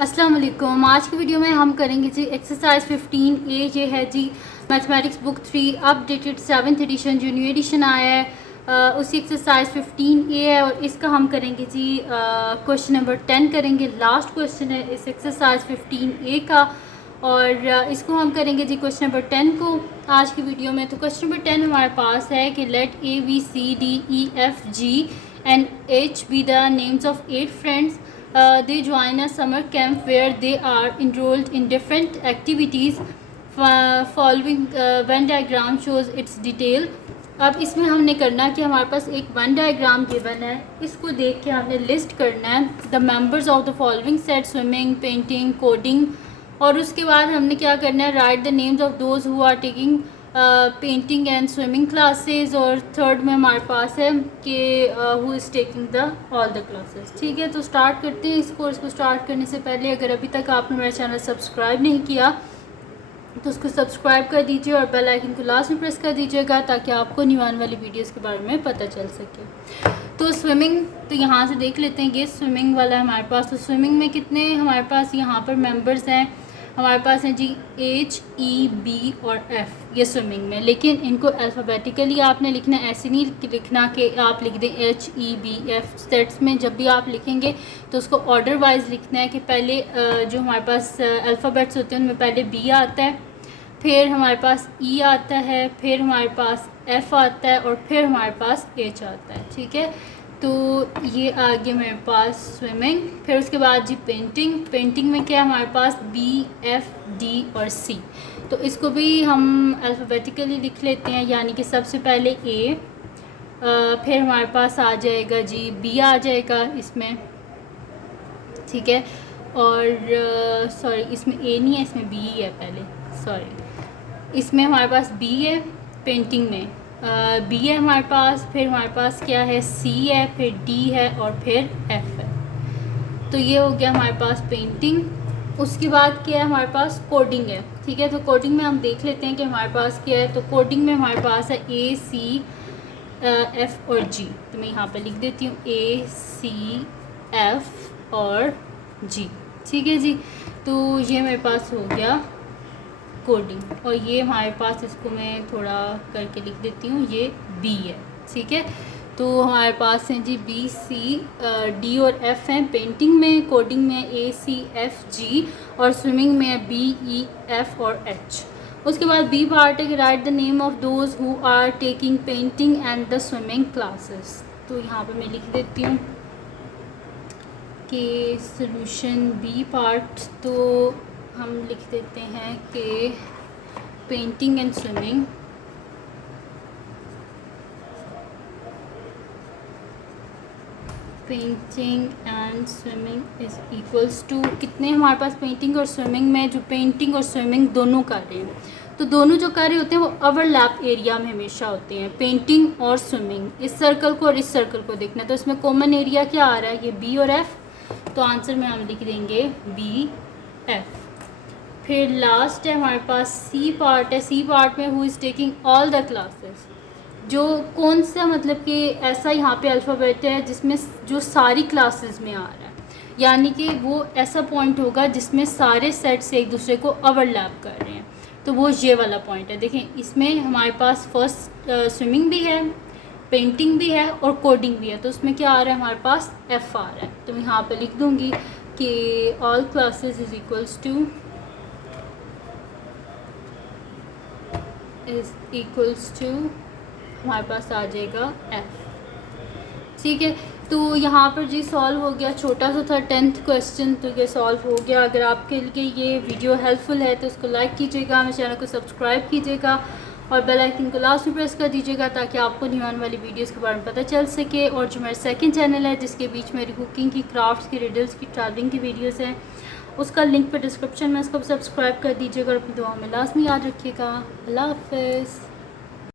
अस्सलाम वालेकुम। आज की वीडियो में हम करेंगे जी एक्सरसाइज 15A। ये है जी mathematics book 3 updated 7th edition, जो न्यू एडिशन आया है उसी एक्सरसाइज 15A है और इसका हम करेंगे जी क्वेश्चन नंबर 10 करेंगे। लास्ट क्वेश्चन है इस एक्सरसाइज 15A का और इसको हम करेंगे जी क्वेश्चन नंबर 10 को आज की वीडियो में। तो क्वेश्चन नंबर 10 हमारे पास है कि let ABCDEFG and H be the names of 8 friends. They join a summer camp where they are enrolled in different activities. Following Venn diagram shows its detail. अब इसमें हमने करना कि हमारे पास एक वन डायग्राम गिवन है, इसको देख के हमने लिस्ट करना है the members of the following set: swimming, painting, coding. और उसके बाद हमने क्या करना है, write the names of those who are taking painting and swimming classes. और थर्ड में हमारे पास है कि who is taking the all the classes. ठीक है, तो स्टार्ट करते हैं इस कोर्स को। स्टार्ट करने से पहले अगर अभी तक आपने मेरा चैनल सब्सक्राइब नहीं किया तो उसको सब्सक्राइब कर दीजिए और बेल आइकन को लास्ट में प्रेस कर दीजिएगा ताकि आपको न्यू आने वाली वीडियोस के बारे में पता चल सके। तो स्विमिंग, तो यहाँ से देख लेते हैं, ये स्विमिंग वाला है हमारे पास। तो स्विमिंग में कितने हमारे पास यहाँ पर मेंबर्स हैं, हमारे पास हैं जी HEB और F, ये स्विमिंग में। लेकिन इनको अल्फ़ाबेटिकली आपने लिखना, ऐसे नहीं लिखना कि आप लिख दें HEBF। सेट्स में जब भी आप लिखेंगे तो उसको ऑर्डर वाइज लिखना है कि पहले जो हमारे पास अल्फ़ाबेट्स होते हैं उनमें पहले B आता है, फिर हमारे पास E आता है, फिर हमारे पास F आता है और फिर हमारे पास H आता है। ठीक है, तो ये आ गया मेरे पास स्विमिंग। फिर उसके बाद जी पेंटिंग। पेंटिंग में क्या है हमारे पास B, F, D और C। तो इसको भी हम अल्फ़ाबेटिकली लिख लेते हैं, यानी कि सबसे पहले A, फिर हमारे पास आ जाएगा जी B आ जाएगा इसमें। ठीक है, और सॉरी इसमें A नहीं है, इसमें B ही है पहले, सॉरी। इसमें हमारे पास B है पेंटिंग में, B है हमारे पास, फिर हमारे पास क्या है C है, फिर D है और फिर F है। तो ये हो गया हमारे पास पेंटिंग। उसके बाद क्या है हमारे पास कोडिंग है। ठीक है, तो कोडिंग में हम देख लेते हैं कि हमारे पास क्या है। तो कोडिंग में हमारे पास है A, C, F और G। तो मैं यहाँ पे लिख देती हूँ A, C, F और G। ठीक है जी, तो ये मेरे पास हो गया कोडिंग। और ये हमारे पास, इसको मैं थोड़ा करके लिख देती हूँ, ये B है। ठीक है, तो हमारे पास हैं जी B, C, D और F हैं पेंटिंग में। कोडिंग में A, C, F, G और स्विमिंग में B, E, F और H। उसके बाद B पार्ट है कि write the name of those who are taking painting and the swimming classes. तो यहाँ पे मैं लिख देती हूँ कि सॉल्यूशन B पार्ट, तो हम लिख देते हैं कि painting and swimming, painting and swimming is equals to कितने हमारे पास पेंटिंग और स्विमिंग में, जो पेंटिंग और स्विमिंग दोनों कार्य हैं, तो दोनों जो कार्य होते हैं वो ओवरलैप एरिया में हमेशा होते हैं, पेंटिंग और स्विमिंग। इस सर्कल को और इस सर्कल को देखना, तो इसमें कॉमन एरिया क्या आ रहा है, ये B और F। तो आंसर में हम लिख देंगे B, F। फिर लास्ट है हमारे पास C पार्ट है। C पार्ट में who is taking all the classes, जो कौन सा मतलब कि ऐसा यहाँ पे अल्फ़ाबेट है जिसमें जो सारी क्लासेस में आ रहा है, यानी कि वो ऐसा पॉइंट होगा जिसमें सारे सेट्स एक दूसरे को ओवरलैप कर रहे हैं, तो वो ये वाला पॉइंट है। देखें इसमें हमारे पास फर्स्ट स्विमिंग भी है, पेंटिंग भी है और कोडिंग भी है, तो उसमें क्या आ रहा है हमारे पास F आ रहा है। तो मैं यहाँ पे लिख दूँगी कि all classes is equals to हमारे पास आ जाएगा F। ठीक है, तो यहाँ पर जी सॉल्व हो गया, छोटा सा था 10th क्वेश्चन, तो ये सॉल्व हो गया। अगर आपके लिए ये वीडियो हेल्पफुल है तो इसको लाइक कीजिएगा, मेरे चैनल को सब्सक्राइब कीजिएगा और बेल आइकन को लास्ट में प्रेस कर दीजिएगा ताकि आपको न्यू आने वाली वीडियोस के बारे में पता चल सके। और जो मेरा सेकंड चैनल है जिसके बीच मेरी कुकिंग की, क्राफ्ट्स की, रिडल्स की, ट्रैवलिंग की वीडियोस हैं, उसका लिंक पर डिस्क्रिप्शन में, उसको सब्सक्राइब कर दीजिएगा और अपनी दुआओं में लाजमी याद रखिएगा। अल्लाह हाफ़िज़।